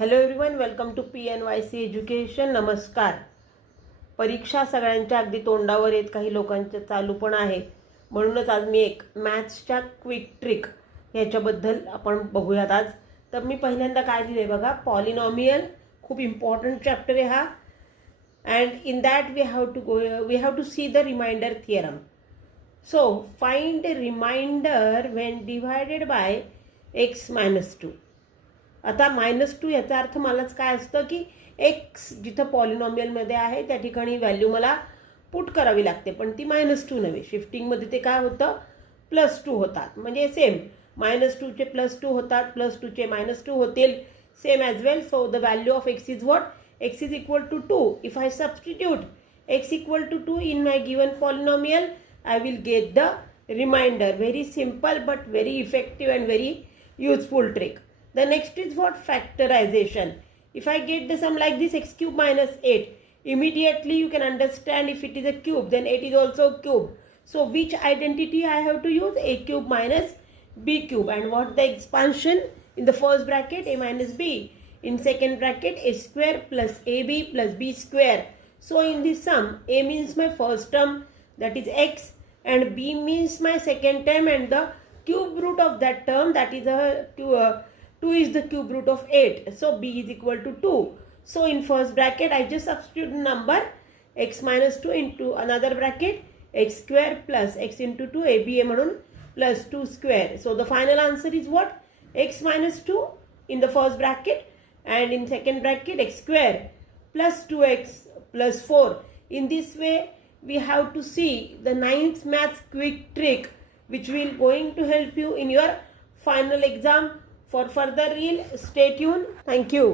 Hello everyone, welcome to PNYC education. नमस्कार. परीक्षा सगळ्यांच्या अगदी तोंडावर येत, काही लोकांच्या चालू पण आहे. म्हणूनच आज मी एक मॅथ्सच्या क्विक ट्रिक ह्याच्याबद्दल आपण बघूयात आज. तर मी पहिल्यांदा काय दिले बघा, पॉलिनॉमियल. खूप इम्पॉर्टंट चॅप्टर आहे हा. And in that we have to see the remainder theorem. So find remainder when divided by x-2. आता -2 याचा अर्थ मलाच काय असतं की एक्स जिथं पॉलिनॉमियलमध्ये आहे त्या ठिकाणी व्हॅल्यू मला पुट करावी लागते, पण ती -2 नव्हे. शिफ्टिंगमध्ये ते काय होतं, +2 होतात. म्हणजे सेम -2चे +2 होतात, +2चे -2 होतील, same as well. So the value of x is what, x is equal to 2. If I substitute x equal to 2 in my given polynomial, I will get the remainder. Very simple but very effective and very useful trick. The next is what, factorization. If I get the sum like this, x cube minus 8, immediately you can understand if it is a cube, then 8 is also a cube. So which identity I have to use? A cube minus b cube. And what the expansion? In the first bracket, a minus b. In second bracket, a square plus ab plus b square. So in this sum, a means my first term, that is x, and b means my second term, and the cube root of that term, that is 2 is the cube root of 8. So b is equal to 2. So in first bracket I just substitute number x minus 2 into another bracket x square plus x into 2 ab म्हणून plus 2 square. So the final answer is what, x minus 2 in the first bracket, and in second bracket x square plus 2x plus 4. In this way we have to see the 9th maths quick trick, which will going to help you in your final exam. For further reel, stay tuned. Thank you.